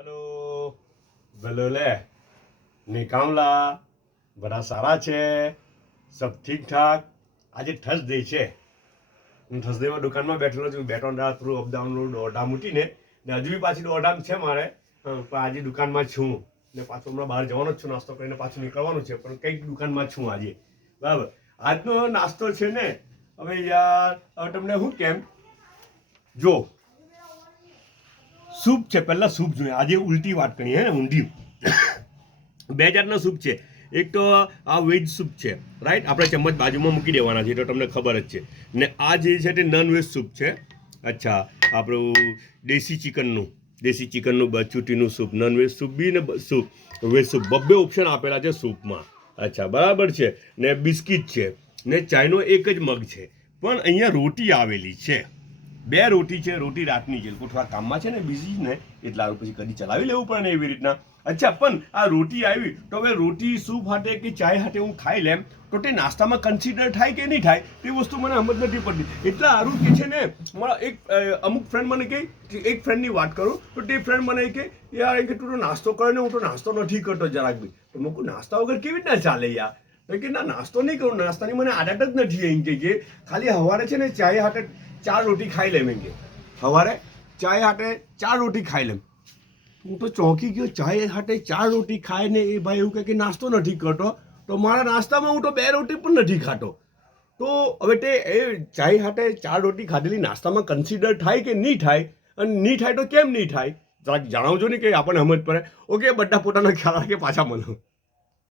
hello ભલો લે નિકામલા બધા સારા છે સબ ઠીક ઠાક આજે થર્સડે છે હું થર્સડેમાં દુકાનમાં બેઠેલો છું 2-3 દાડા થોડું અપડાઉનનું દોડામ મૂકીને ને હજુ બી પાછી દોડામ છે મારે પણ આજે દુકાનમાં છું ને પાછું હમણાં બહાર જવાનો જ છું નાસ્તો કરીને પાછું નીકળવાનું છે પણ કંઈક દુકાનમાં છું આજે બરાબર આજનો નાસ્તો છે ને હવે યાર હવે તમને શું કેમ જો સૂપ છે પહેલાં સૂપ જોઈએ આજે ઉલટી વાત કરીએ હે ઊંધિયું 2 જાતનો સૂપ છે એક તો આ વેજ સૂપ છે રાઈટ આપણે ચમચ બાજુમાં મૂકી દેવાના છે તો તમને ખબર જ છે ને આ જે છે તે નોન વેજ સૂપ છે અચ્છા આપણું દેશી ચિકનનું બચૂટીનું સૂપ નોન વેજ સૂપ બી ને સૂપ વેજ સૂપ બબ્બે ઓપ્શન આપેલા છે સૂપમાં અચ્છા બરાબર છે ને બિસ્કિટ છે ને ચાયનો એક જ મગ છે પણ અહીંયા રોટી આવેલી છે 2 રોટી છે રોટી રાતની છે લોકો થોડા કામમાં છે ને બિઝી ને એટલા પછી કદી ચલાવી લેવું પડે ને એવી રીતના અચ્છા પણ આ રોટી આવી તો હવે રોટી સૂપ હાટે કે ચાય હાટે હું ખાઈ લેમ તો તે નાસ્તામાં કન્સિડર થાય કે નહીં થાય તે વસ્તુ મને સમજ નથી પડતી એટલા સારું કે છે ને મારા એક અમુક ફ્રેન્ડ મને કહે એક ફ્રેન્ડની વાત કરું તો તે ફ્રેન્ડ મને કે યાર કે તું તો નાસ્તો કરે ને હું તો નાસ્તો નથી કરતો જરાક બી તો મેં કહું નાસ્તા વગર કેવી રીતના ચાલે યાર તો કે ના નાસ્તો નહીં કરું નાસ્તાની મને આદત જ નથી એમ કે ખાલી સવારે છે ને ચાય હાટે 4 રોટી ખાઈ લેમ એમ કે સવારે ચાય હાટે 4 રોટી ખાઈ લેમ હું તો ચોંકી ગયો ચાય હાટે 4 રોટી ખાય ને એ ભાઈ એવું કે નાસ્તો નથી કરતો તો મારા નાસ્તામાં હું તો 2 રોટી પણ નથી ખાતો તો હવે તે એ ચાય હાટે 4 રોટી ખાધેલી નાસ્તામાં કન્સિડર થાય કે નહીં થાય અને નહીં થાય તો કેમ નહીં થાય જરાક જણાવજો ને કે આપણને સમજ પડે ઓકે બધા પોતાનો ખ્યાલ રાખે પાછા મળો